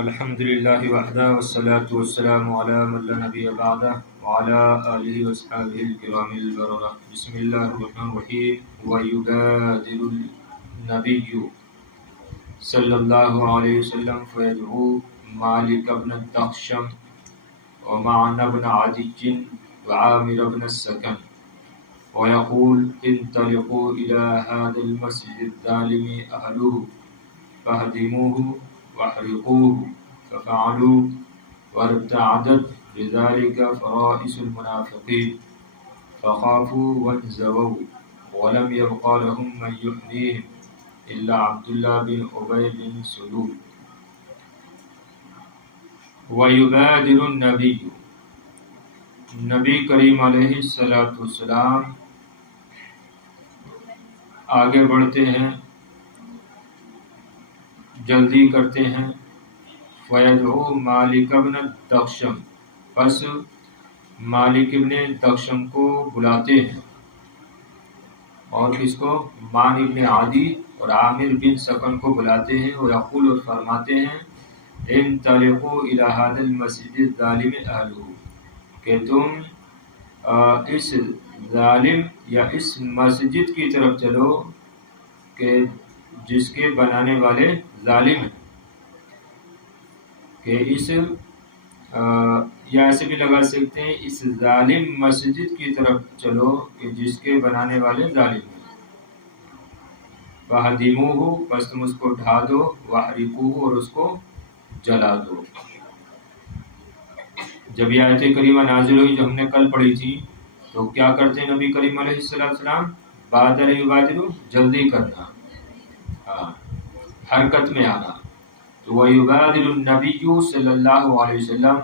الحمد لله وحده والصلاة والسلام على من لا نبي بعده وعلى آله وأصحابه الكرام البررة. بسم الله الرحمن الرحيم. ويبادر النبي صلى الله عليه وسلم فيدعو مالك بن الدخشم ومعن بن عدي وعامر بن السكن ويقول انطلقوا إلى هذا المسجد الظالم أهله فاهدموه واحرقوه ففعلوا وارتعدت لذلك فرائس المنافقين فخافوا وانزووا ولم يبق لهم من يحميهم إلا عبد الله بن أبي بن سلول. ويبادر النبي نبی کریم علیہ السلام آگے بڑھتے ہیں، جلدی کرتے ہیں. فیدعو مالک ابن دخشم، پس مالک ابن دخشم کو بلاتے ہیں، اور کس کو؟ مان ابن عادی اور عامر بن سکن کو بلاتے ہیں. اور یقول، اور فرماتے ہیں، انطلقوا الی ھذا المسجد الظالم اہلہ، کہ تم اس ظالم یا اس مسجد کی طرف چلو کہ جس کے بنانے والے ظالم ہیں. کہ اس یا ایسے بھی لگا سکتے ہیں، اس ظالم مسجد کی طرف چلو کہ جس کے بنانے والے ظالم ہیں. فَهَدِمُوهُ، پس تم اس کو ڈھا دو، وَحْرِقُوهُ، اور اس کو جلا دو. جب یہ آیت کریمہ نازل ہوئی، جو ہم نے کل پڑھی تھی، تو کیا کرتے ہیں نبی کریم علیہ السلام؟ بادر یبادر، جلدی کرنا، حرکت میں آنا. تو وَيُبَادِرُ النَّبِيُّ صلی اللہ علیہ وسلم،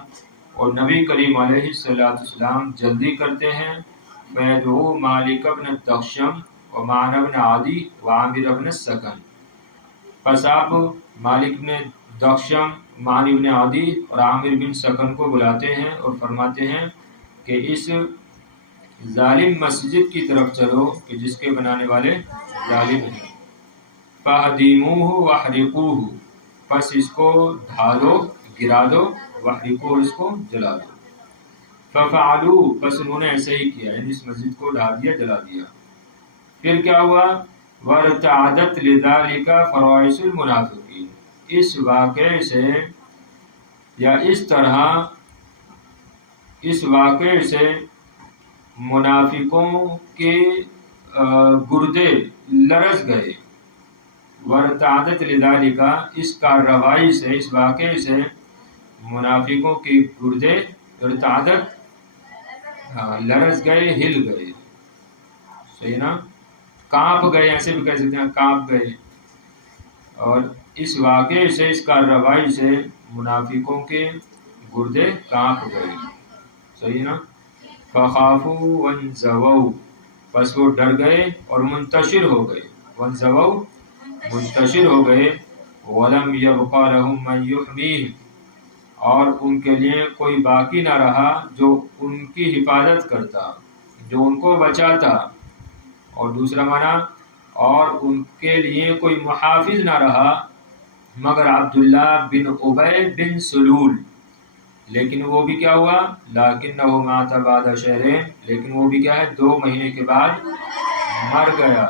اور نبی کریم علیہ السلام جلدی کرتے ہیں. فَيَدْعُو مَالِكَ بْنَ الدَّخْشَمِ وَمَعْنَ بْنَ عَدِي وَعَامِرَ بْنَ السَّكَنِ، پس آپ مالک بن دخشم، معن بن عدی اور عامر بن سکن کو بلاتے ہیں اور فرماتے ہیں کہ اس ظالم مسجد کی طرف چلو کہ جس کے بنانے والے ظالم ہیں. فَهَدِمُوهُ وَاحْرِقُوهُ، پس اس کو ڈھا دو، گرا دو، وَاحْرِقُوهُ، اور اس کو جلا دو. فَفَعَلُوا، پس انہوں نے ایسے ہی کیا، یعنی اس مسجد کو ڈھا دیا، جلا دیا. پھر کیا ہوا؟ وَارْتَعَدَتْ لِذَلِكَ فَرَائِسُ الْمُنَافِقِينَ، اس واقعے سے یا اس طرح اس واقعے سے منافقوں کے گردے لرز گئے. وَارْتَعَدَتْ لِذَلِكَ، اس کارروائی سے، اس واقعے سے منافقوں کے گردے ارتعدت، لرز گئے، ہل گئے. صحیح نا؟ کانپ گئے، ایسے بھی کہہ سکتے ہیں، کانپ گئے. اور اس واقعے سے، اس کارروائی سے منافقوں کے گردے کانپ گئے. صحیح نا؟ فَخَافُوا وَانزَوَوا، پس وہ ڈر گئے اور منتشر ہو گئے. وَانزَوَوا، منتشر ہو گئے. وَلَمْ يَبْقَ لَهُم مَّن يُحْمِيهِمْ، اور ان کے لیے کوئی باقی نہ رہا جو ان کی حفاظت کرتا، جو ان کو بچاتا. اور دوسرا معنی، اور ان کے لیے کوئی محافظ نہ رہا مگر عبداللہ بن ابی بن سلول. لیکن وہ بھی کیا ہوا؟ لَكِنَّهُ مَاتَ بَعْدَ شَهْرَيْنِ، لیکن وہ بھی کیا ہے؟ 2 مہینے کے بعد مر گیا.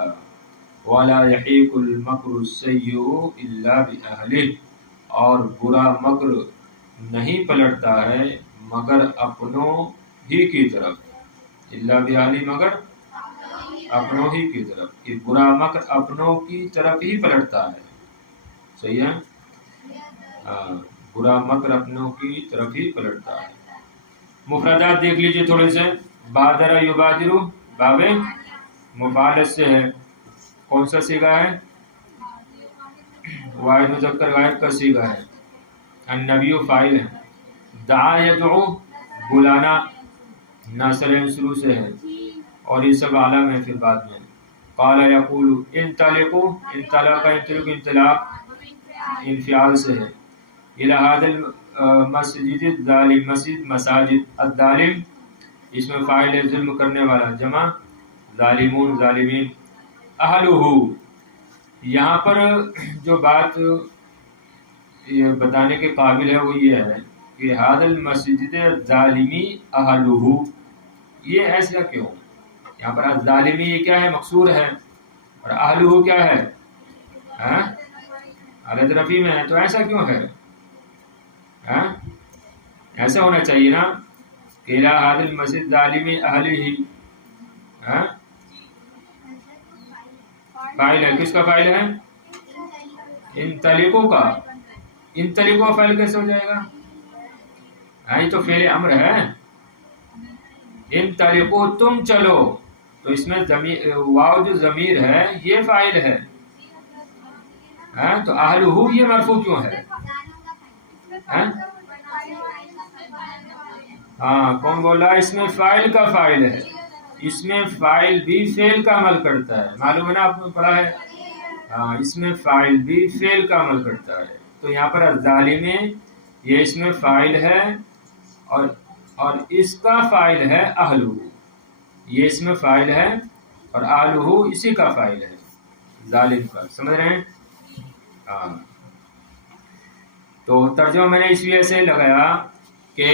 وَلَا يَحِيقُ الْمَكْرُ السَّيِّئُ إِلَّا بِأَهْلِهِ، اور برا مکر نہیں پلٹتا ہے مگر اپنوں ہی کی طرف. إِلَّا بِأَهْلِهِ، مگر اپنوں ہی کی طرف، کہ برا مکر اپنوں کی طرف ہی پلٹتا ہے. صحیح ہے؟ برا مکر اپنوں کی طرف ہی پلٹتا ہے. مفردات دیکھ لیجئے تھوڑے سے. بادر یبادر، باب مفعلت سے ہے. کون سا صیغہ ہے؟ واحد مذکر غائب کا صیغہ ہے. النبی فاعل ہے. دعا یدعو، بلانا، ناصر شروع سے ہے، اور یہ سب عالم ہے پھر بعد میں. قال یقول، انطلقوا، انطلق، انطلاق انفعال سے ہے. الى هذا المسجد الظالم، مسجد، مساجد. الظالم اس میں فاعل ہے، ظلم کرنے والا، جمع ظالمون، ظالمین. اہلہ، یہاں پر جو بات یہ بتانے کے قابل ہے وہ یہ ہے کہ ھذا المسجد الظالمی اہلہ، یہ ایسا کیوں؟ یہاں پر الظالمی یہ کیا ہے؟ مقصور ہے، اور اہلہ کیا ہے؟ حالت رفیع میں ہے، تو ایسا کیوں ہے؟ ایسا ہونا چاہیے نا کہ الی ھذا المسجد الظالمی اہلہ، فاعل ہے، کس کا فاعل ہے؟ انطلقوا کا، انطلقوا فاعل کیسے ہو جائے گا؟ یہ تو فعل امر ہے، انطلقوا تم چلو، تو اس میں واو جو ضمیر ہے یہ فاعل ہے، تو اہلہ یہ مرفوع کیوں ہے؟ کون بول رہا ہے؟ اس میں فاعل کا فاعل ہے، اس میں فاعل بھی فعل کا عمل کرتا ہے، معلوم ہے نا، آپ نے پڑھا ہے، اس میں فاعل بھی فعل کا عمل کرتا ہے، تو یہاں پر الظالم یہ اس میں فاعل ہے، اور اس کا فاعل ہے اہلہ، یہ اس میں فاعل ہے اور اہلہ اسی کا فاعل ہے، ظالم کا، سمجھ رہے ہیں؟ تو ترجمہ میں نے اس لیے سے لگایا کہ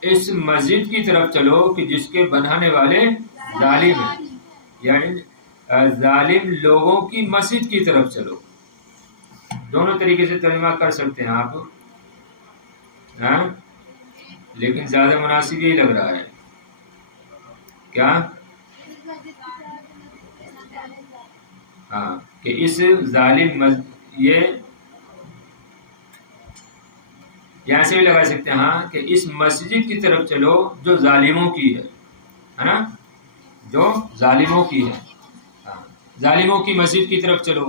اس مسجد کی طرف چلو کہ جس کے بنانے والے ظالم ہیں، یعنی ظالم لوگوں کی مسجد کی طرف چلو، دونوں طریقے سے ترجمہ کر سکتے ہیں آپ، لیکن زیادہ مناسب یہی لگ رہا ہے، کیا؟ کہ اس ظالم یہ یہاں سے بھی لگا سکتے ہیں کہ اس مسجد کی طرف چلو جو ظالموں کی ہے نا، جو ظالموں کی ہے، ظالموں کی مسجد کی طرف چلو،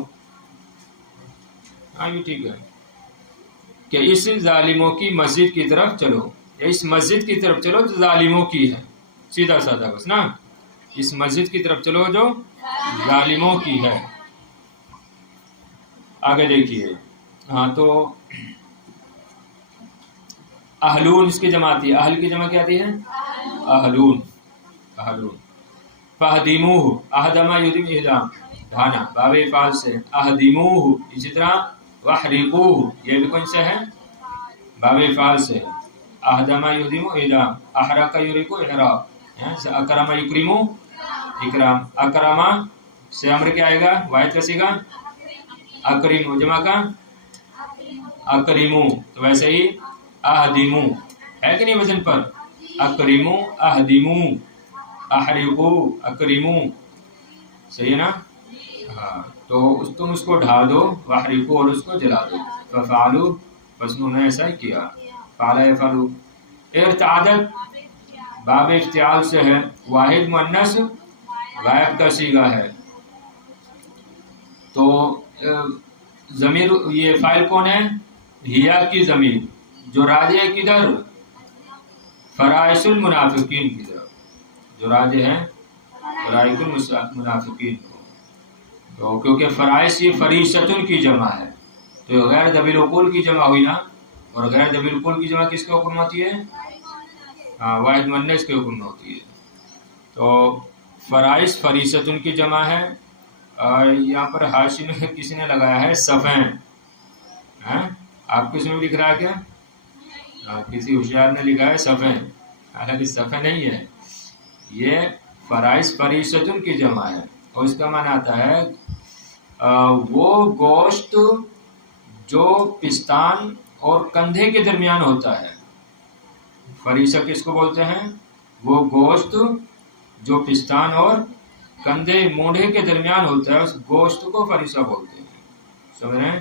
یہ ٹھیک ہے کہ اس ظالموں کی مسجد کی طرف چلو، اس مسجد کی طرف چلو جو ظالموں کی ہے، سیدھا سادہ بس نا، اس مسجد کی طرف چلو جو ظالموں کی ہے۔ آگے دیکھیے، تو اہلون اس کی جمع آتی ہے، اہل کی جمع کیا آتی ہے؟ اہلون، اہلون۔ فہدیموہ، اہدمہ یدم اہدام، ڈھانا، باب فعل سے، اہدیموہ، اسی طرح وحرقوہ، یہ بھی کون سے ہے؟ باب فعل سے، اہدمہ یدم اہدام، احرق یحرق احراق، اکرم یکرم اکرام، اکرمہ سے امر کیا آئے گا؟ واحد کا صیغہ اکرم، جمع کا اکرمو، تو ویسے ہی اہدیمو ہے کہ نہیں وزن پر؟ اکرمو، اہدیمو، احرقو، اکرمو، صحیح ہے نا؟ تو تم اس کو ڈھا دو، واحرقو، اور اس کو جلا دو، ففعلوا، بس انہوں نے ایسا ہی کیا، فعل یفعلوا۔ ارتعدت، باب افتعال سے ہے، واحد مؤنث غائب کا صیغہ ہے، تو ضمیر یہ فاعل کون ہے؟ ہیا کی ضمیر، جو راجع ہے کدھر؟ فرائض المنافقین کی طرف، جو راجع ہے فرائض المنافقین کو، تو کیونکہ فرائض یہ فریضۃ کی جمع ہے، تو غیر ذوی العقول کی جمع ہوئی نا، اور غیر ذوی العقول کی جمع کس کے حکم میں ہوتی ہے؟ واحد مؤنث کے حکم میں ہوتی ہے، تو فرائض فریضۃ کی جمع ہے، یہاں پر حاشی میں کسی نے لگایا ہے صفین، آپ کس میں لکھ رہا ہے کیا؟ کسی ہوشیار نے لکھا ہے صفین، حالانکہ صفین نہیں ہے، یہ فرائض فریضۃ کی جمع ہے، اور اس کا معنی آتا ہے وہ گوشت جو پستان اور کندھے کے درمیان ہوتا ہے، فریضہ کس کو بولتے ہیں؟ وہ گوشت جو پستان اور کندھے مونڈے کے درمیان ہوتا ہے، اس گوشت کو فریضہ بولتے ہیں، سمجھ رہے ہیں؟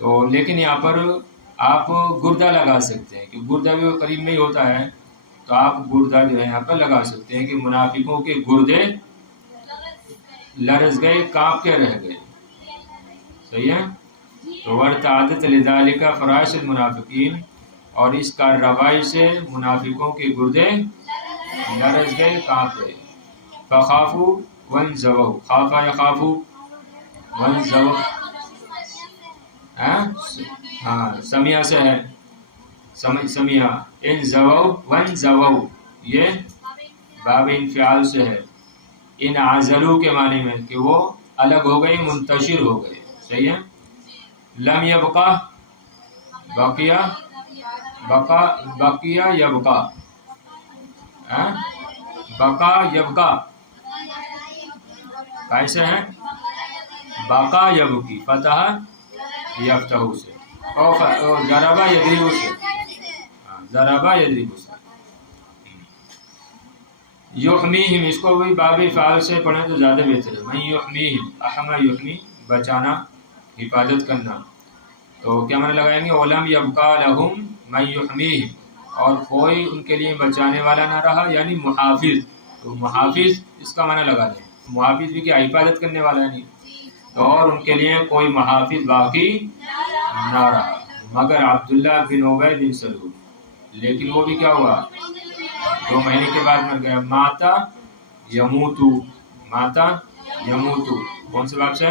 تو لیکن یہاں پر آپ گردہ لگا سکتے ہیں، کہ گردہ بھی قریب میں ہی ہوتا ہے، تو آپ گردہ جو ہے یہاں پر لگا سکتے ہیں کہ منافقوں کے گردے لرز گئے، کانپ کے رہ گئے، صحیح ہے؟ تو ورتعدت لذالک فرائض المنافقین، اور اس کارروائی سے منافقوں کے گردے لرز گئے، کانپ گئے، فخافوا وانزووا، خافا یخافوا وانزووا، سمیہ سے ہے، سمیہ، انزووا وانزووا، یہ باب انفعال سے ہے، ان عزلو کے معنی میں کہ وہ الگ ہو گئے، منتشر ہو گئے، صحیح ہے؟ لم یبقا بقیہ بقیہ یبقا بقا یبقا کیسے ہیں بقا یبقی فتح یفتح سے اور ضربہ یضرب سے ضربہ یضرب سے یحمیہم اس کو بھی باب فعال سے پڑھیں تو زیادہ بہتر ہے من یحمیہم احما یحمی بچانا حفاظت کرنا تو کیا معنی لگائیں گے ولم یبقا لہم من یحمیہم اور کوئی ان کے لیے بچانے والا نہ رہا یعنی محافظ تو محافظ اس کا معنی لگا دیں محافظ بھی کیا حفاظت کرنے والا نہیں تو اور ان کے لیے کوئی محافظ باقی نہ رہا مگر عبداللہ بن ابی بن سلول لیکن وہ بھی کیا ہوا 2 مہینے کے بعد مر گیا ماتا یموتو کون سے باب سے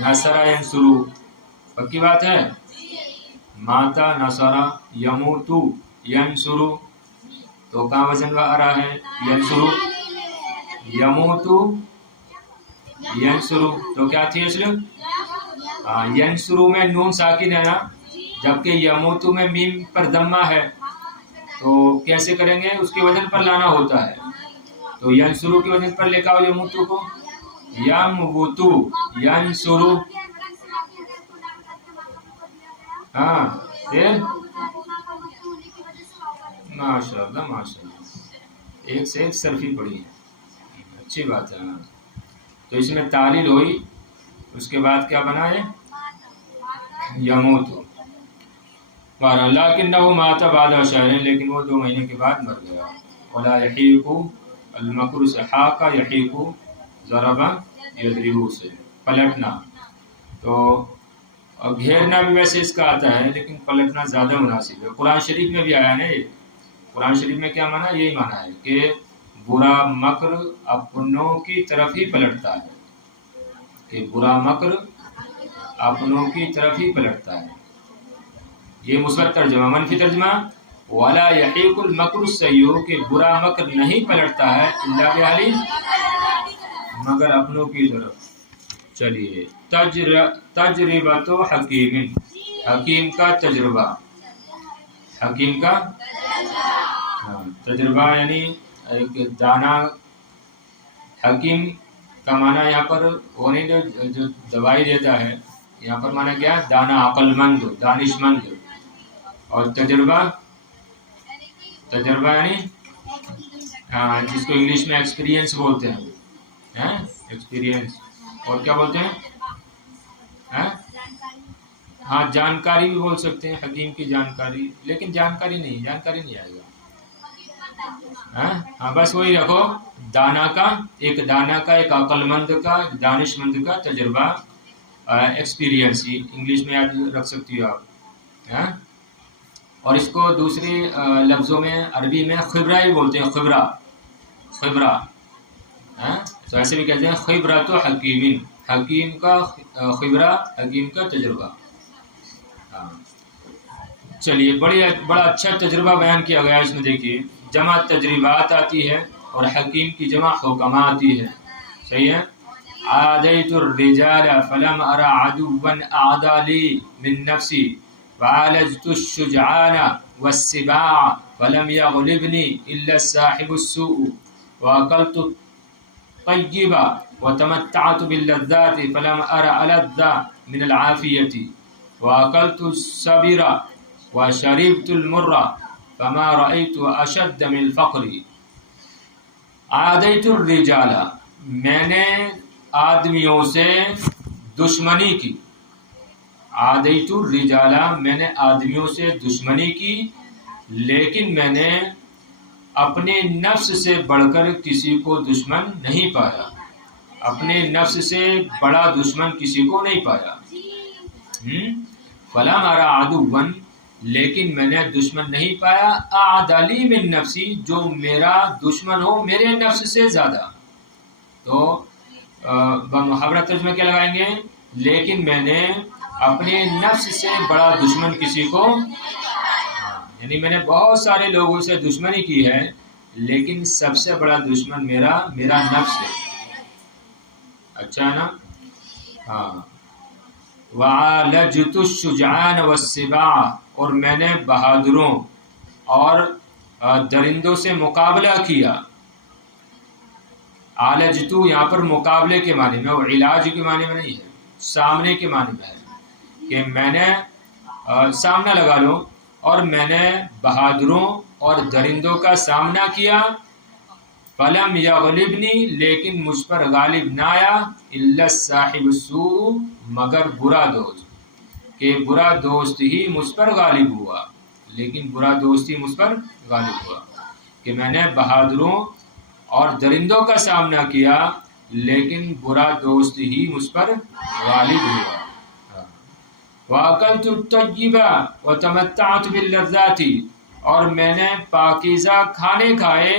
نصرہ ینصرو پکی بات ہے ماتا نصرہ یموتو ینصرو تو کہاں وزن آ رہا ہے ینصرو یموتو ینصرو تو کیا تھی اصل ینصرو میں نون ساکن ہے نا جبکہ یموتو میں میم پر ضمہ ہے تو کیسے کریں گے اس کے وزن پر لانا ہوتا ہے تو ینصرو کے وزن پر لے کے آؤ یموتو کو یموتو ینصرو ہاں پھر ماشاء اللہ ایک سے ایک صرفی پڑی ہے اچھی بات ہے تو اس میں تعلیل ہوئی اس کے بعد کیا بنا ہے یموتو لیکنہ مات بعد شہر لیکن وہ 2 مہینے کے بعد مر گیا ولا یحیق المکر سے حاق یحیق ضرب یضرب سے پلٹنا تو گھیرنا بھی ویسے اس کا آتا ہے لیکن پلٹنا زیادہ مناسب ہے قرآن شریف میں بھی آیا نا یہ قرآن شریف میں کیا مانا یہی مانا ہے کہ برا مکر اپنوں کی طرف ہی پلٹتا ہے کہ برا مکر اپنوں کی طرف ہی پلٹتا ہے یہ مثبت ترجمہ منفی ترجمہ ولا یحیق المکر السیء کہ برا مکر نہیں پلٹتا ہے الا بأہلہ مگر اپنوں کی طرف چلیے تجربۃ حکیم کا تجربہ حکیم کا تجربہ یعنی ایک دانا حکیم کا معنی یہاں پر وہ نہیں جو دوائی دیتا ہے یہاں پر معنی کیا دانا عقل مند دانش مند اور تجربہ یعنی جس کو انگلش میں ایکسپیرینس بولتے ہیں ایکسپیرینس اور کیا بولتے ہیں ہاں جانکاری بھی بول سکتے ہیں حکیم کی جانکاری لیکن جانکاری نہیں آئے گا ہاں بس وہی رکھو دانا کا ایک عقل مند کا دانش مند کا تجربہ ایکسپیرینس انگلش میں یاد رکھ سکتی ہو آپ اور اس کو دوسرے لفظوں میں عربی میں خبرہ ہی بولتے ہیں خبرہ تو ایسے بھی کہتے ہیں خبرۃ حکیم حکیم کا خبرہ حکیم کا تجربہ چلیے بڑا اچھا تجربہ بیان کیا گیا اس میں دیکھیے جمع تجربات آتی ہے اور حکیم کی جمع حکمہ آتی ہے صحیح ہے عادیت الرجال فلم ارى عدوا اعدى لي من نفسي وعالجت الشجعان والسباع فلم يغلبني الا الصاحب السوء واكلت الطيب وتمتعت باللذات فلم ارى ألذ من العافية واكلت السبر وشربت المر فما رأيت اشد من الفقر عادیت الرجال میں نے آدمیوں سے دشمنی کی عادیت الرجال میں نے آدمیوں سے دشمنی کی لیکن میں نے اپنے نفس سے بڑھ کر کسی کو دشمن نہیں پایا اپنے نفس سے بڑا دشمن کسی کو نہیں پایا فلا مارا عدوا لیکن میں نے دشمن نہیں پایا اعدلی من نفسی جو میرا دشمن ہو میرے نفس سے زیادہ تو محاورہ ترجمہ کیا لگائیں گے لیکن میں نے اپنے نفس سے بڑا دشمن کسی کو یعنی میں نے بہت سارے لوگوں سے دشمنی کی ہے لیکن سب سے بڑا دشمن میرا نفس ہے اچھا ہے نا ہاں وعالجت الشجعان والسباع، اور میں نے بہادروں اور درندوں سے مقابلہ کیا. عالجتو یہاں پر مقابلے کے معنی میں، اور علاج کے معنی میں نہیں ہے، سامنے کے معنی میں ہے کہ میں نے سامنا لگا لو، اور میں نے بہادروں اور درندوں کا سامنا کیا. فلم یغلبنی، لیکن مجھ پر غالب نہ آیا، الا صاحب السوء، مگر برا دوست، کہ برا دوست ہی مجھ پر غالب ہوا، لیکن برا دوست ہی مجھ پر غالب ہوا، کہ میں نے بہادروں اور درندوں کا سامنا کیا لیکن برا دوست ہی مجھ پر غالب ہوا. وَأَكَلْتُ الطَّيِّبَ وَتَمَتَّعْتُ بِاللَّذَّاتِ، اور میں نے پاکیزہ کھانے کھائے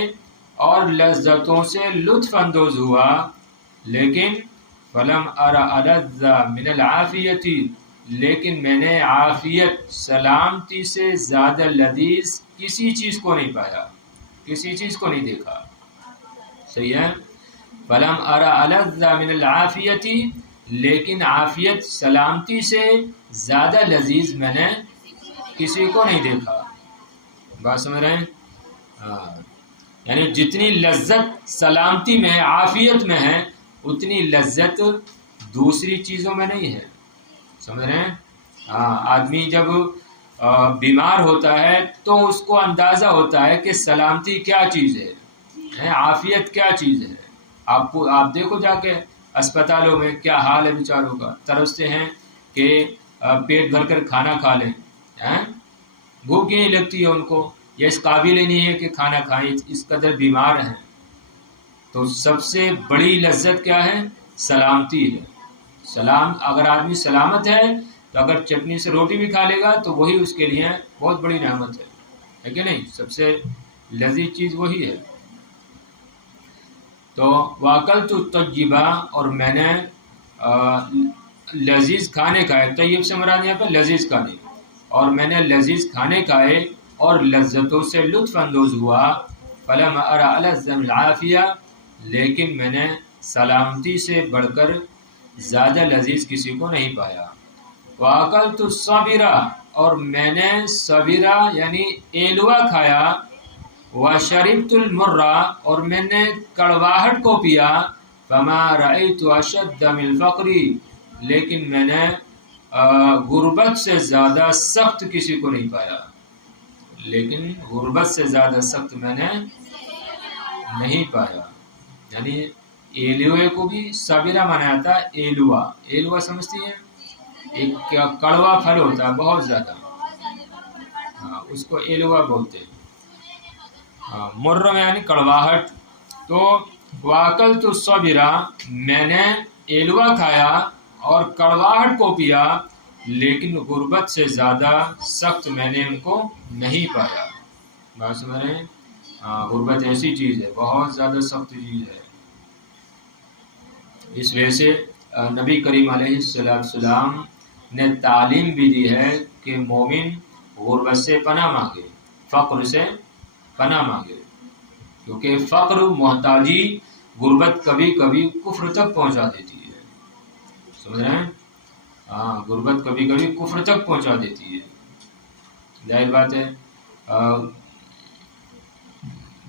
اور لذتوں سے لطف اندوز ہوا، لیکن فَلَمْ أَرَ أَلَذَّ مِنَ الْعَافِيَةِ، لیکن میں نے عافیت سلامتی سے زیادہ لذیذ کسی چیز کو نہیں پایا، کسی چیز کو نہیں دیکھا. صحیح ہے. فَلَمْ أَرَ أَلَذَّ مِنَ الْعَافِيَةِ، لیکن عافیت سلامتی سے زیادہ لذیذ میں نے کسی کو نہیں دیکھا. بات سمجھ رہے ہیں؟ یعنی جتنی لذت سلامتی میں، عافیت میں ہے، اتنی لذت دوسری چیزوں میں نہیں ہے. سمجھ رہے ہیں؟ آدمی جب بیمار ہوتا ہے تو اس کو اندازہ ہوتا ہے کہ سلامتی کیا چیز ہے، عافیت کیا چیز ہے. آپ دیکھو جا کے اسپتالوں میں کیا حال ہے بیچاروں کا، ترستے ہیں کہ پیٹ بھر کر کھانا کھا لیں، بھوک ہی نہیں لگتی ہے ان کو، یا اس قابل ہی نہیں ہے کہ کھانا کھائیں، اس قدر بیمار ہیں. تو سب سے بڑی لذت کیا ہے؟ سلامتی ہے. اگر آدمی سلامت ہے تو اگر چٹنی سے روٹی بھی کھا لے گا تو وہی اس کے لیے بہت بڑی نعمت ہے کہ نہیں؟ سب سے لذیذ چیز وہی ہے. تو وَأَكَلْتُ الطَّيِّبَ، اور میں نے لذیذ کھانے کھائے. طیب سے مراد یہاں پہ لذیذ کھانے، اور میں نے لذیذ کھانے کھائے اور لذتوں سے لطف اندوز ہوا. فَلَمْ أَرَ أَلَذَّ مِنَ الْعَافِيَةِ، لیکن میں نے سلامتی سے بڑھ کر زیادہ لذیذ کسی کو نہیں پایا. وَأَكَلْتُ الصَّبِرَ، اور میں نے صبیرہ یعنی ایلوا کھایا. وَشَرِبْتُ الْمُرَّ، اور میں نے کڑواہٹ کو پیا. فَمَا رَأَيْتُ أَشَدَّ مِنَ الْفَقْرِ، لیکن میں نے غربت سے زیادہ سخت کسی کو نہیں پایا، لیکن غربت سے زیادہ سخت میں نے نہیں پایا. یعنی ایلوے کو بھی صابرہ مانا جاتا ہے. ایلوا سمجھتی ہیں؟ ایک کڑوا پھل ہوتا ہے بہت زیادہ، اس کو ایلوا بولتے ہیں. مر میں یعنی کڑواہٹ. تو وَأَكَلْتُ الصَّبِرَ، میں نے ایلوا کھایا اور کڑواہٹ کو پیا، لیکن غربت سے زیادہ سخت میں نے ان کو نہیں پایا. بات سمجھ رہے ہیں؟ غربت ایسی چیز ہے، بہت زیادہ سخت چیز ہے. اس وجہ سے نبی کریم علیہ السلام نے تعلیم بھی دی ہے کہ مومن غربت سے پناہ مانگے، فقر سے پناہ مانگے، کیونکہ فقر، محتاجی، غربت کبھی کبھی کفر تک پہنچا دیتی ہے. سمجھ رہے ہیں؟ غربت کبھی کبھی کفر تک پہنچا دیتی ہے. ظاہر بات ہے.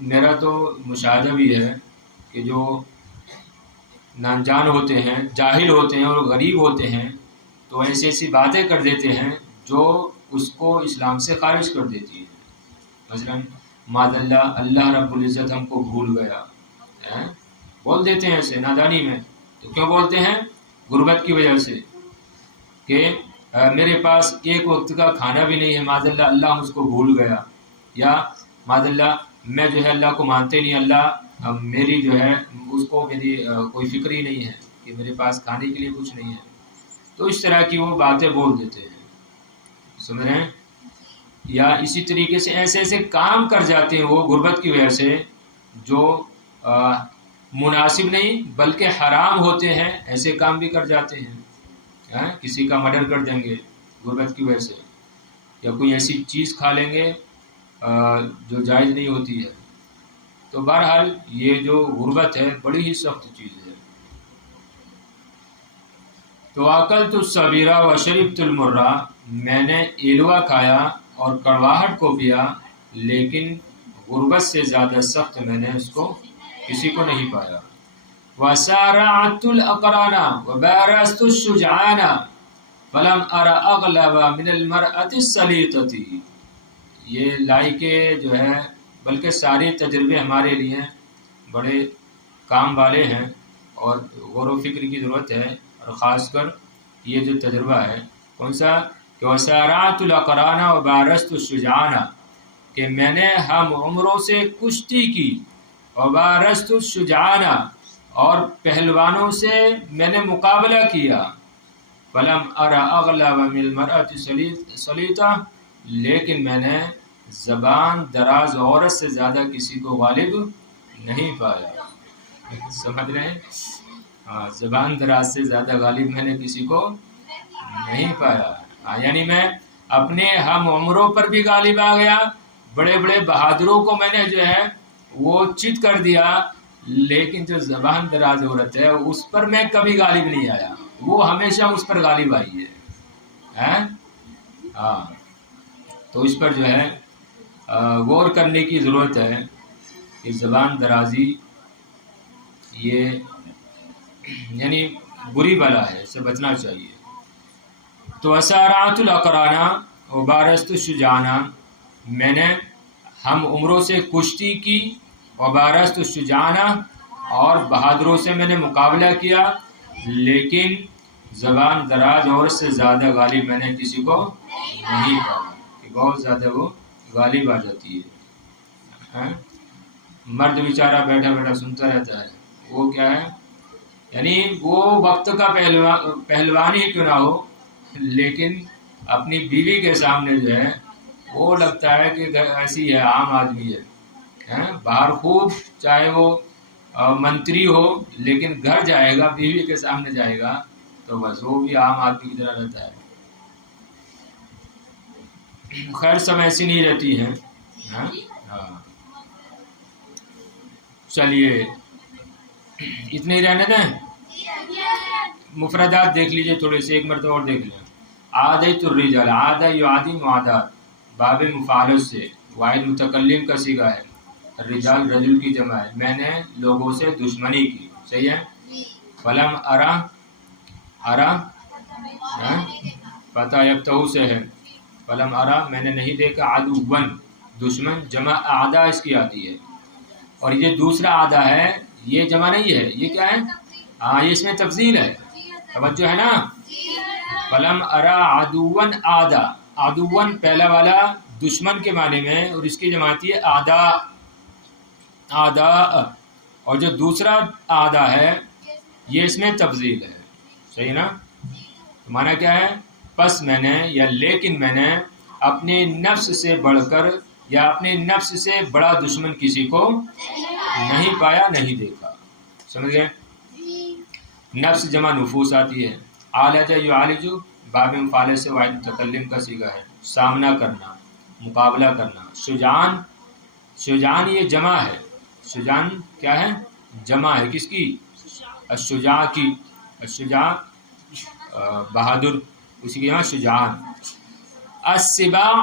میرا تو مشاہدہ بھی ہے کہ جو نانجان ہوتے ہیں، جاہل ہوتے ہیں اور غریب ہوتے ہیں، تو ایسی ایسی باتیں کر دیتے ہیں جو اس کو اسلام سے خارج کر دیتی ہے. مثلاً معاذ اللہ رب العزت ہم کو بھول گیا، بول دیتے ہیں ایسے نادانی میں. تو کیوں بولتے ہیں؟ غربت کی وجہ سے، کہ میرے پاس ایک وقت کا کھانا بھی نہیں ہے، معاذ اللہ مجھ کو بھول گیا، یا معاذ اللہ میں جو ہے اللہ کو مانتے نہیں، اللہ میری جو ہے اس کو میری کوئی فکر ہی نہیں ہے کہ میرے پاس کھانے کے لیے کچھ نہیں ہے. تو اس طرح کی وہ باتیں بول دیتے ہیں. سمجھ رہے ہیں؟ یا اسی طریقے سے ایسے ایسے کام کر جاتے ہیں وہ غربت کی وجہ سے جو مناسب نہیں بلکہ حرام ہوتے ہیں. ایسے کام بھی کر جاتے ہیں. کسی کا مرڈر کر دیں گے غربت کی وجہ سے، یا کوئی ایسی چیز کھا لیں گے جو جائز نہیں ہوتی ہے. تو بہرحال یہ جو غربت ہے بڑی ہی سخت چیز ہے. تو اکلت الصبیرہ و شربت المرہ، میں نے ایلوا کھایا اور کڑواہٹ کو پیا، لیکن غربت سے زیادہ سخت میں نے اس کو کسی کو نہیں پایا۔ وسارعت الاقران وبارزت الشجعان فلم ار اغلب من المرأة السلیطة۔ یہ لائی کے جو ہے بلکہ سارے تجربے ہمارے لیے بڑے کام والے ہیں اور غور و فکر کی ضرورت ہے، اور خاص کر یہ جو تجربہ ہے کون سا کہ وسارعت الاقران وبارزت الشجعان، کہ میں نے ہم عمروں سے کشتی کی، وبارزت الشجعان، اور پہلوانوں سے میں نے مقابلہ کیا، فلم ارى اغلب من المرأة سلیطہ، لیکن میں نے زبان دراز عورت سے زیادہ کسی کو غالب نہیں پایا۔ سمجھ رہے ہیں؟ ہاں، زبان دراز سے زیادہ غالب میں نے کسی کو نہیں پایا۔ یعنی میں اپنے ہم عمروں پر بھی غالب آ گیا، بڑے بڑے بہادروں کو میں نے جو ہے وہ چت کر دیا، لیکن جو زبان دراز عورت ہے اس پر میں کبھی غالب نہیں آیا، وہ ہمیشہ اس پر غالب آئی ہے۔ ہاں، تو اس پر جو ہے غور کرنے کی ضرورت ہے کہ زبان درازی یہ یعنی بری بلا ہے، اس سے بچنا چاہیے۔ تو وسارعت الاقران وبارزت الشجعان، میں نے ہم عمروں سے کشتی کی، وبارزت الشجعان، اور بہادروں سے میں نے مقابلہ کیا، لیکن زبان دراز عورت سے زیادہ غالب میں نے کسی کو نہیں پایا، کہ بہت زیادہ وہ غالب آ جاتی ہے۔ مرد بیچارہ بیٹھا بیٹھا سنتا رہتا ہے، وہ کیا ہے یعنی وہ وقت کا پہلوان ہی کیوں نہ ہو، لیکن اپنی بیوی کے سامنے جو ہے وہ لگتا ہے کہ ایسی ہے، عام آدمی ہے، باہر خوب چاہے وہ منتری ہو، لیکن گھر جائے گا بیوی کے سامنے جائے گا تو بس وہ بھی عام آدمی کی طرح رہتا ہے۔ خیر سب ایسی نہیں رہتی ہیں۔ چلیے اتنے ہی رہنے دیں، مفردات دیکھ لیجئے تھوڑے سے، ایک مرتبہ اور دیکھ لیں۔ عادیت الرجال، عادہ یعادی معادات، باب مفعول سے، واحد متکلم کا صیغہ ہے، الرجال رجل کی جمع ہے، میں نے لوگوں سے دشمنی کی، صحیح ہے۔ فلم ارا فتح یفتح سے ہے، فلم ارا میں نے نہیں دیکھا، عدوًا دشمن، جمع اعداء اس کی آتی ہے، اور یہ دوسرا اعداء ہے، یہ جمع نہیں ہے، یہ کیا ہے؟ ہاں، یہ اس میں تفضیل ہے، توجہ ہے نا۔ فلم ارا عدوًا اعداء، عدوًا پہلا والا دشمن کے معنی میں، اور اس کی جمع آتی ہے اعداء، اعداء، اور جو دوسرا اعداء ہے یہ اس میں تفضیل ہے، صحیح نا۔ معنی کیا ہے؟ پس میں نے یا لیکن میں نے اپنے نفس سے بڑھ کر یا اپنے نفس سے بڑا دشمن کسی کو نہیں پایا، نہیں دیکھا، سمجھ گئے؟ نفس جمع نفوس آتی ہے، عالج یعالج باب مفعول سے، واحد متکلم کا صیغہ ہے، سامنا کرنا، مقابلہ کرنا۔ شجعان، شجعان یہ جمع ہے، شجعان کیا ہے؟ جمع ہے، کس کی؟ الشجاع کی، الشجاع بہادر، اسی کی جمع شجعان۔ السباع،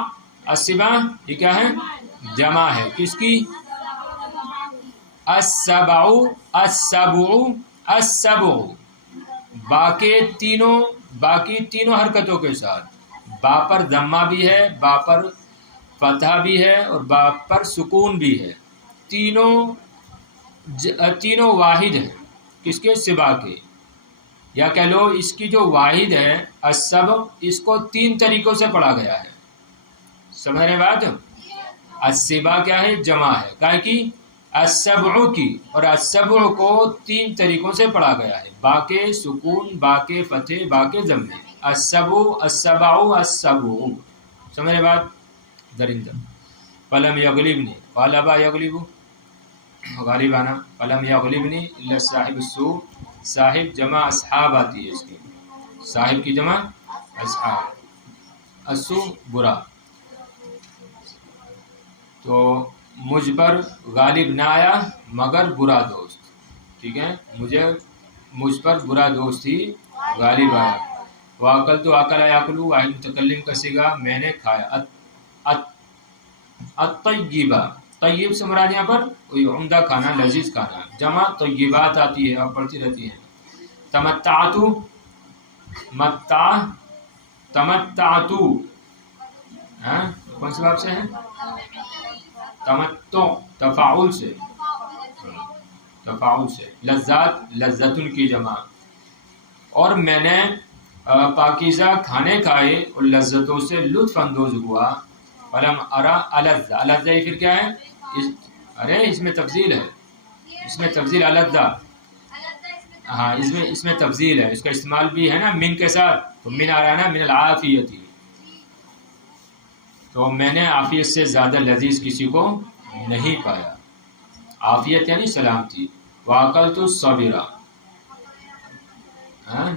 السباع یہ کیا ہے؟ جمع ہے، کس کی؟ السبع، السبع، السبع، باقی تینوں حرکتوں کے ساتھ، با پر ضمہ بھی ہے، با پر فتحہ بھی ہے، اور با پر سکون بھی ہے، تینوں واحد ہیں، کس کے؟ سبا کے، یا کہہ لو اس کی جو واحد ہے السبع، اس کو تین طریقوں سے پڑھا گیا ہے، سمجھ رہے بات؟ السبا کیا ہے؟ جمع ہے، کیا کی؟ السبع کی، اور السبع کو تین طریقوں سے پڑھا گیا ہے، با کے سکون، با کے فتح، با کے ضمے، السبع، السبع، السبع، سمجھ رہے بات؟ درندہ۔ فلم یغلبنی، غلبہ یغلب غالب آنا، فلم یغلبنی الا صاحب السوء، صاحب جمع اصحاب آتی ہے اس کی، صاحب کی جمع اصحاب، السوء برا، تو مجھ پر غالب نہ آیا مگر برا دوست، ٹھیک ہے، مجھ پر برا دوست ہی غالب آیا. واکل تو اکل یاکلو واحد متکلم کا صیغہ میں نے کھایا. الطیبہ طیب سے مراد یہاں پر کوئی عمدہ کھانا لذیذ کھانا. جمع طیبات آتی ہے اور پڑھتی رہتی ہے. تمتعتو تمتعتو کون سے باب سے ہے؟ تمتع تفاعل سے لذات لذتن کی جمع. اور میں نے پاکیزہ کھانے کھائے اور لذتوں سے لطف اندوز ہوا. فلم ارا الذ الذ پھر کیا ہے؟ ارے اس میں تفضیل ہے، اس میں تفضیل الذ. ہاں اس میں تفضیل ہے، اس کا استعمال بھی ہے نا من کے ساتھ. تو من آ رہا ہے نا من العافیت. تو میں نے عافیت سے زیادہ لذیذ کسی کو نہیں پایا. عافیت یعنی سلامتی. واکلت الصبرہ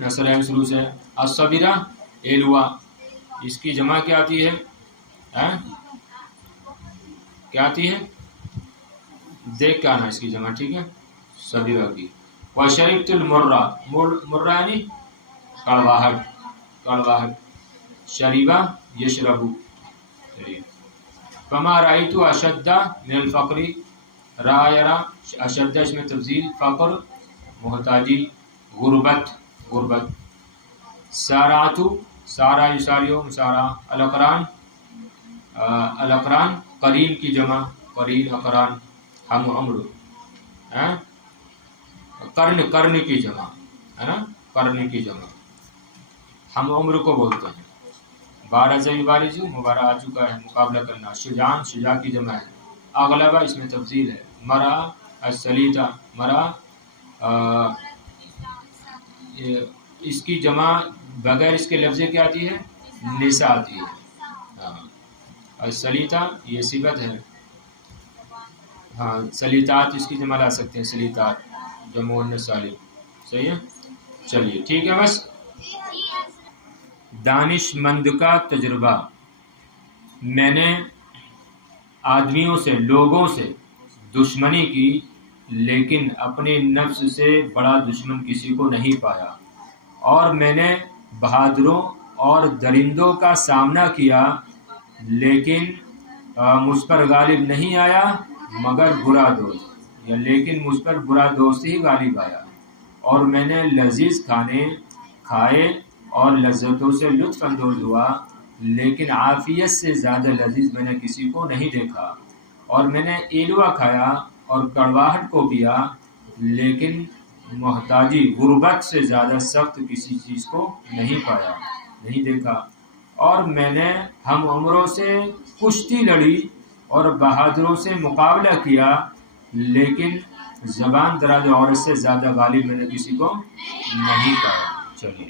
نصر ہے شروع سے. الصبرہ ایلوا، اس کی جمع کیا آتی ہے؟ کیا آتی ہے؟ دیکھ کے آنا اس کی جمع، ٹھیک ہے، صبرہ کی. وشربت المرہ، مرہ یعنی کڑواہٹ. شریبہ یشربو. فما رأیت اشد من الفقر، را یرا اشد اس میں تفضیل، فقر محتاجی، غربت. سارعتو سارا یساریو مسارا. الاقران قرین کی جمع، قرین اقران. ہم عمر قرن کی جمع ہے نا، قرن کی جمع ہم عمر کو بولتے ہیں. بارزہ یبارزو مبارہ آ چکا ہے، مقابلہ کرنا. شجاعن شجاع کی جمع ہے. اغلبہ اس میں تفضیل ہے. مرا السلیطہ مرا اس کی جمع بغیر اس کے لفظ کیا آتی ہے؟ نساء آتی ہے. السلیطہ یہ صفت ہے. ہاں سلیطات اس کی جمع لا سکتے ہیں، سلیطات جو مؤنث سالم. صحیح ہے، چلیے ٹھیک ہے. بس دانش مند کا تجربہ. میں نے آدمیوں سے لوگوں سے دشمنی کی لیکن اپنے نفس سے بڑا دشمن کسی کو نہیں پایا. اور میں نے بہادروں اور درندوں کا سامنا کیا لیکن مجھ پر غالب نہیں آیا مگر برا دوست، یا لیکن مجھ پر برا دوست ہی غالب آیا. اور میں نے لذیذ کھانے کھائے اور لذتوں سے لطف اندوز ہوا لیکن عافیت سے زیادہ لذیذ میں نے کسی کو نہیں دیکھا. اور میں نے ایلوا کھایا اور کڑواہٹ کو پیا لیکن محتاجی غربت سے زیادہ سخت کسی چیز کو نہیں پایا، نہیں دیکھا. اور میں نے ہم عمروں سے کشتی لڑی اور بہادروں سے مقابلہ کیا لیکن زبان دراز عورت سے زیادہ غالب میں نے کسی کو نہیں پایا. چلیے.